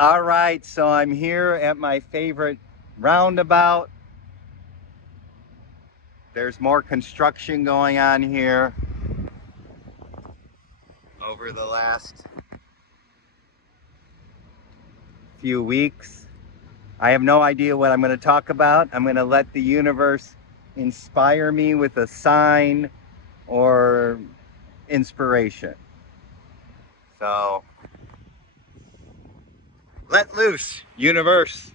All right, so I'm here at my favorite roundabout. There's more construction going on here over the last few weeks. I have no idea what I'm going to talk about. I'm going to let the universe inspire me with a sign or inspiration. So, let loose, universe.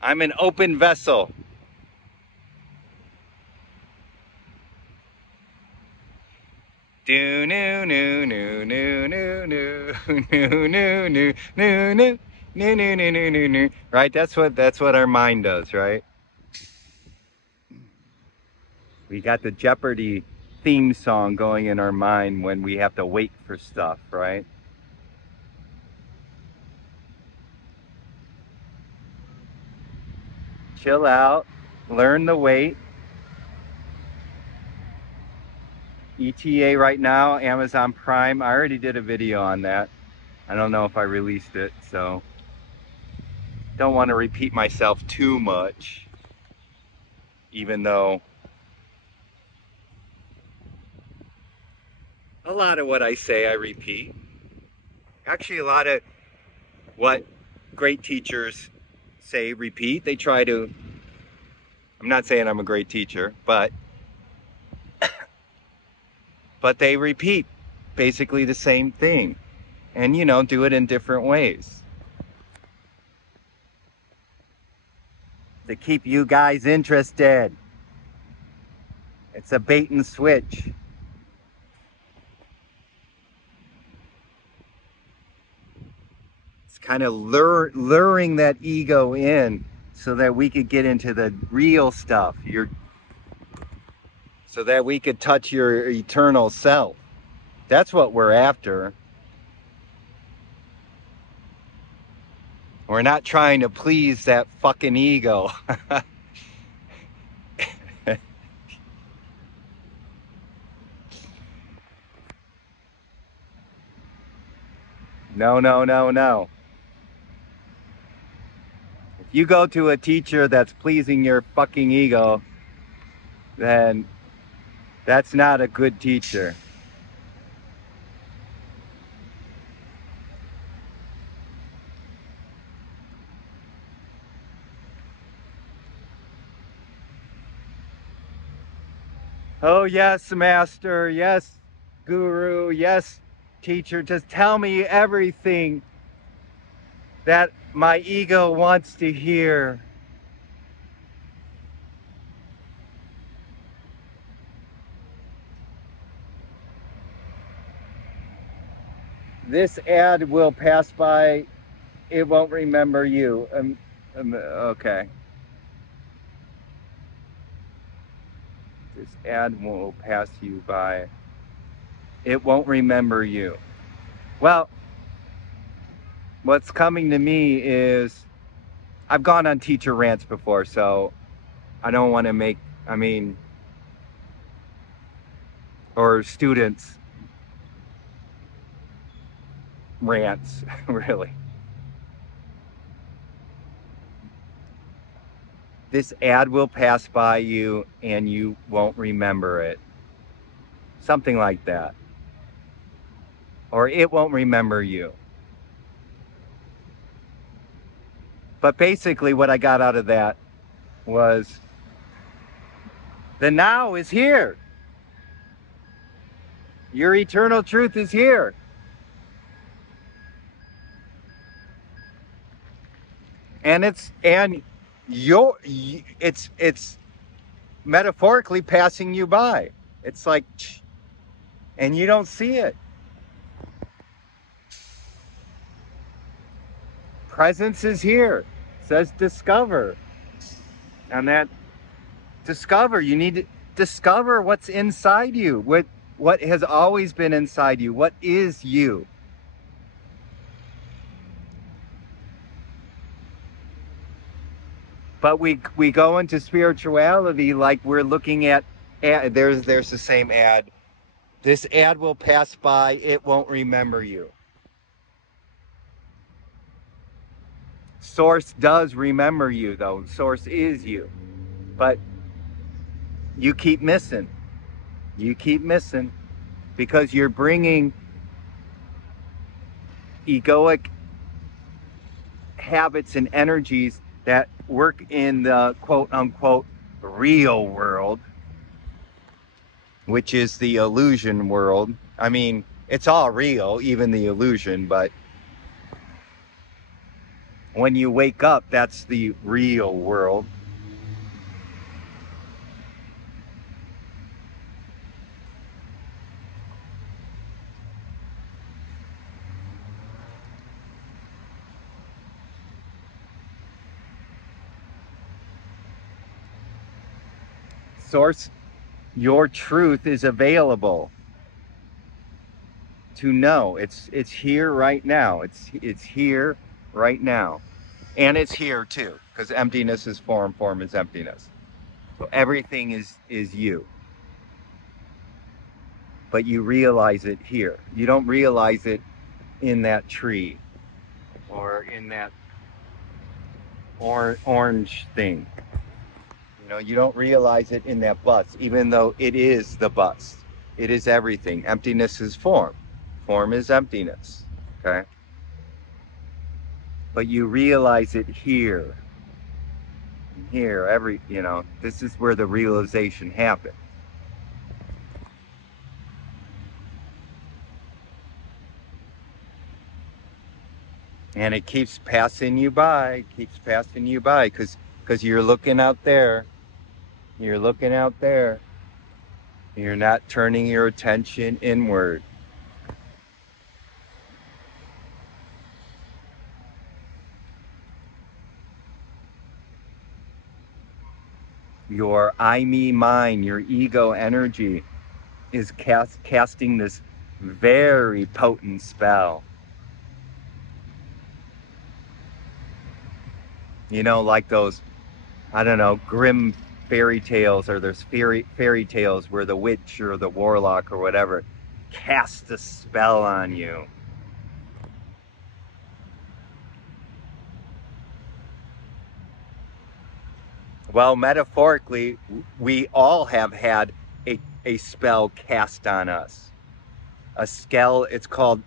I'm an open vessel. Do no no no no no no no no no no no no no no no no. Right? That's what our mind does, right? We got the Jeopardy theme song going in our mind when we have to wait for stuff, right? Chill out, learn the wait. ETA right now, Amazon Prime. I already did a video on that. I don't know if I released it, so don't want to repeat myself too much, even though a lot of what I say I repeat. Actually, a lot of what great teachers say repeat. They try to, I'm not saying I'm a great teacher, but they repeat basically the same thing and, you know, do it in different ways to keep you guys interested. It's a bait and switch. It's kind of luring that ego in so that we could get into the real stuff, so that we could touch your eternal self. That's what we're after. We're not trying to please that fucking ego. No, no, no, no. If you go to a teacher that's pleasing your fucking ego, then that's not a good teacher. Oh, yes, master. Yes, guru. Yes, teacher. Just tell me everything that my ego wants to hear. This ad will pass by. It won't remember you. Okay. This ad will pass you by. It won't remember you. Well, what's coming to me is I've gone on teacher rants before, so I don't want to make, or students rants, really. This ad will pass by you and you won't remember it. Something like that. Or it won't remember you. But basically what I got out of that was the now is here. Your eternal truth is here. And it's metaphorically passing you by. It's like, and you don't see it. Presence is here. It says discover. And that discover, you need to discover what's inside you, what has always been inside you, what is you. But we go into spirituality like we're looking at there's the same ad. This ad will pass by, it won't remember you. Source does remember you, though. Source is you. But you keep missing. You keep missing because you're bringing egoic habits and energies that work in the quote-unquote real world, which is the illusion world. I mean, it's all real, even the illusion, but when you wake up, that's the real world. Source, your truth is available to know. It's here right now. It's here right now. And it's here too, because emptiness is form, form is emptiness. So everything is you. But you realize it here. You don't realize it in that tree or in that orange thing. You know, you don't realize it in that bus, even though it is the bus. It is everything. Emptiness is form. Form is emptiness. Okay? But you realize it here. Here, this is where the realization happens. And it keeps passing you by, because you're looking out there. You're looking out there. You're not turning your attention inward. Your I, me, mine, your ego energy is casting this very potent spell. You know, like those, I don't know, grim fairy tales, or there's fairy tales where the witch or the warlock or whatever casts a spell on you. Well, metaphorically, we all have had a spell cast on us. A spell, it's called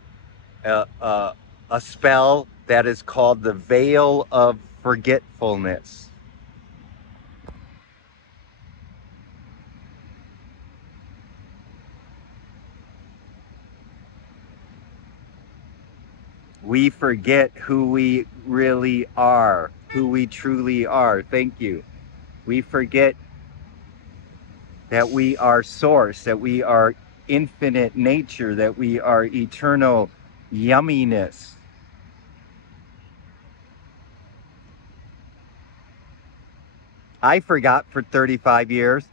a spell that is called the Veil of Forgetfulness. We forget who we really are, who we truly are. Thank you. We forget that we are source, that we are infinite nature, that we are eternal yumminess. I forgot for 35 years,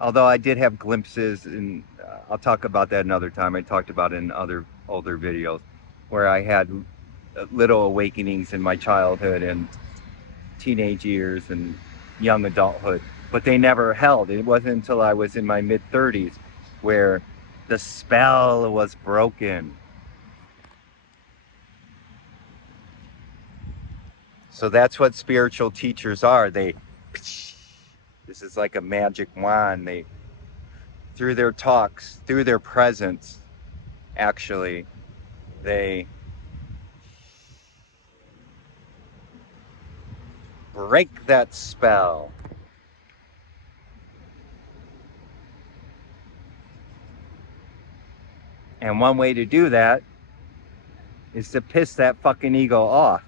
although I did have glimpses, and I'll talk about that another time. I talked about it in other older videos, where I had little awakenings in my childhood and teenage years and young adulthood, but they never held. It wasn't until I was in my mid-30s where the spell was broken. So that's what spiritual teachers are. This is like a magic wand. They, through their talks, through their presence, actually, they break that spell. And one way to do that is to piss that fucking ego off.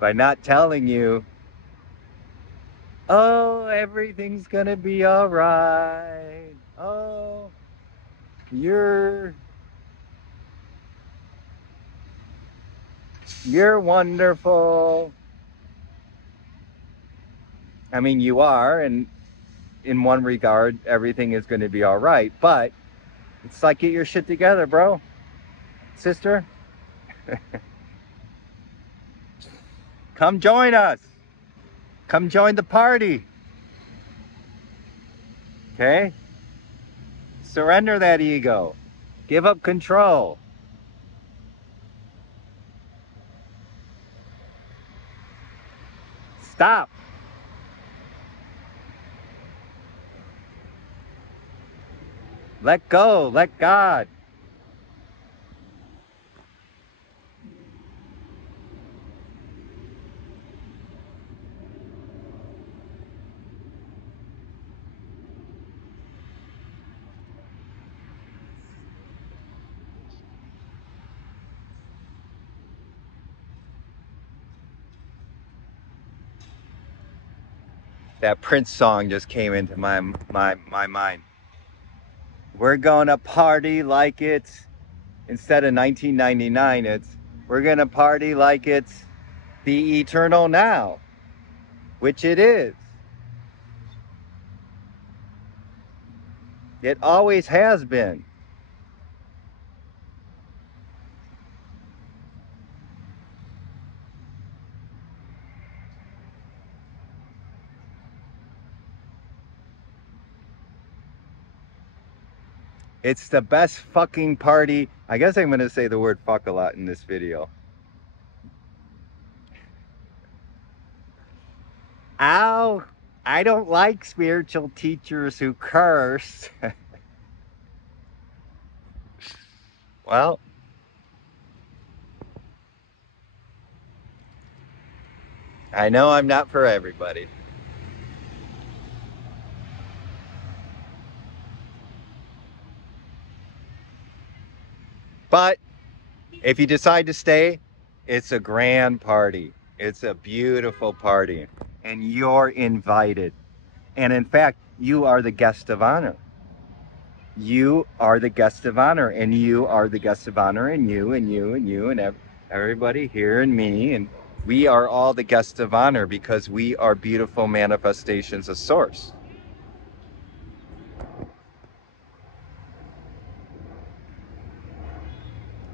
By not telling you, oh, everything's gonna be all right. Oh, you're wonderful. I mean, you are, and in one regard, everything is going to be all right. But it's like, get your shit together, bro, sister. Come join us. Come join the party. Okay? Surrender that ego. Give up control. Stop. Let go. Let God. That Prince song just came into my mind. We're gonna party like it's, instead of 1999, it's we're gonna party like it's the eternal now, which it is. It always has been. It's the best fucking party. I guess I'm gonna say the word fuck a lot in this video. Ow! I don't like spiritual teachers who curse. Well, I know I'm not for everybody. But if you decide to stay, it's a grand party. It's a beautiful party. And you're invited. And in fact, you are the guest of honor. You are the guest of honor. And you are the guest of honor. And you and you and you and everybody here and me. And we are all the guests of honor because we are beautiful manifestations of Source.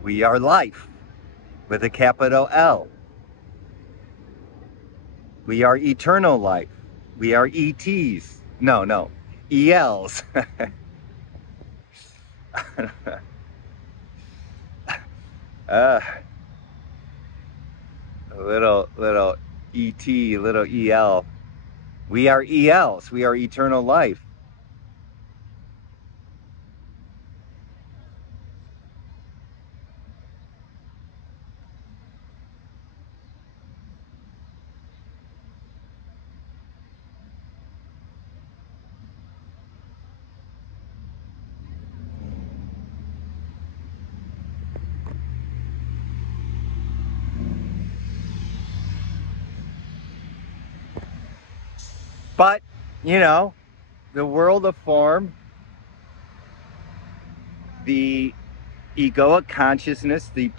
We are life with a capital L. We are eternal life. We are ETs. No, ELs. uh, little ET, little EL. We are ELs. We are eternal life. But, you know, the world of form, the egoic consciousness, the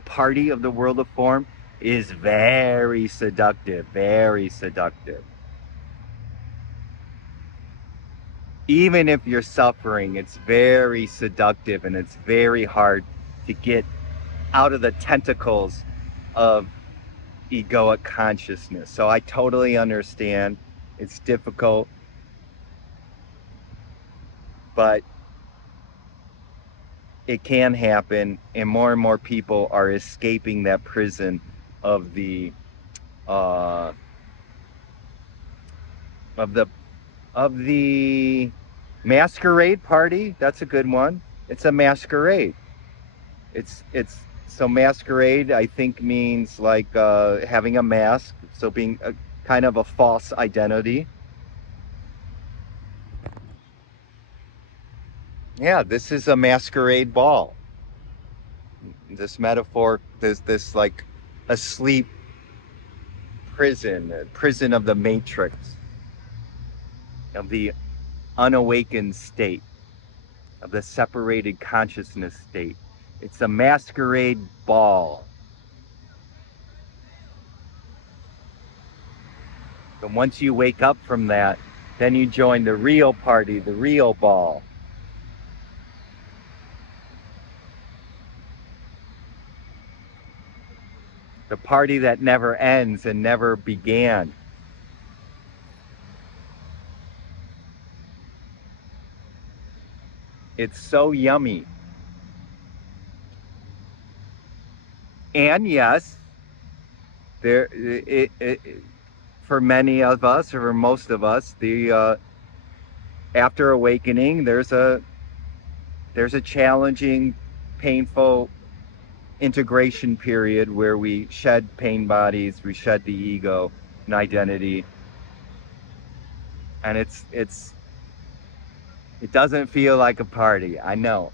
party of the world of form is very seductive, very seductive. Even if you're suffering, it's very seductive and it's very hard to get out of the tentacles of egoic consciousness. So I totally understand. It's difficult, but it can happen, and more people are escaping that prison of the of the masquerade party. That's a good one. It's a masquerade. It's so masquerade, I think, means like having a mask, so being a kind of a false identity. Yeah, this is a masquerade ball. This metaphor, this like asleep prison of the matrix, of the unawakened state, of the separated consciousness state. It's a masquerade ball. And once you wake up from that, then you join the real party, the real ball. The party that never ends and never began. It's so yummy. And yes, For many of us, or for most of us, the after awakening, there's a challenging, painful integration period where we shed pain bodies, we shed the ego and identity, and it doesn't feel like a party. I know.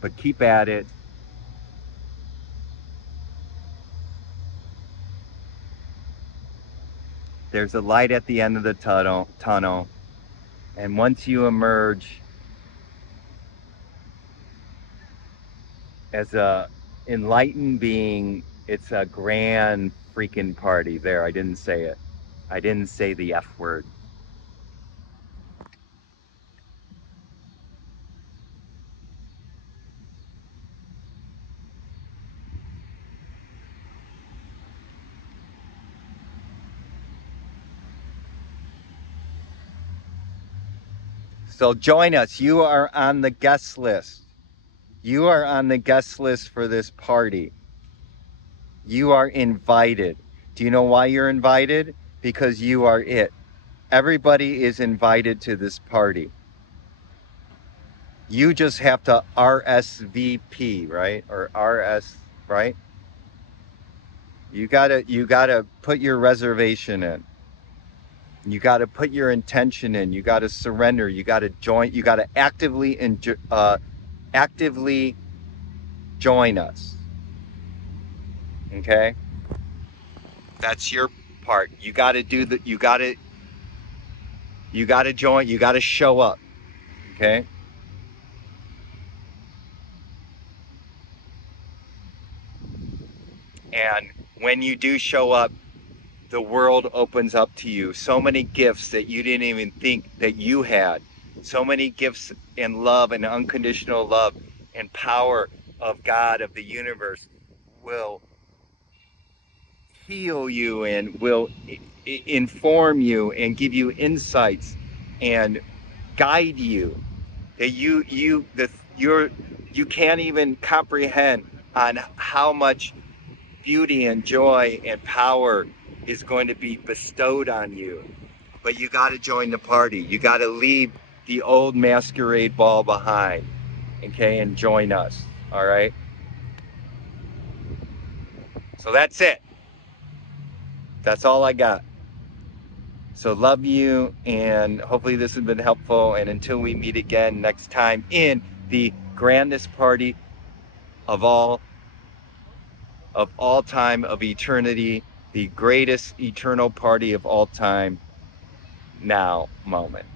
But keep at it. There's a light at the end of the tunnel, and once you emerge as a enlightened being, it's a grand freaking party. There, I didn't say it. I didn't say the F word. So join us. You are on the guest list. You are on the guest list for this party. You are invited. Do you know why you're invited? Because you are it. Everybody is invited to this party. You just have to RSVP, right? Or RS, right? You gotta put your reservation in. You gotta put your intention in. You gotta surrender. You gotta join. You gotta actively join us. Okay? That's your part. You gotta do the. You gotta join. You gotta show up. Okay? And when you do show up, the world opens up to you. So many gifts that you didn't even think that you had. So many gifts and love and unconditional love and power of God, of the universe, will heal you and will inform you and give you insights and guide you that you can't even comprehend on how much beauty and joy and power is going to be bestowed on you. But you got to join the party. You got to leave the old masquerade ball behind, okay, and join us. All right. So that's it. That's all I got. So love you, and hopefully this has been helpful. And until we meet again next time in the grandest party of all time, of eternity, the greatest eternal party of all time, now moment.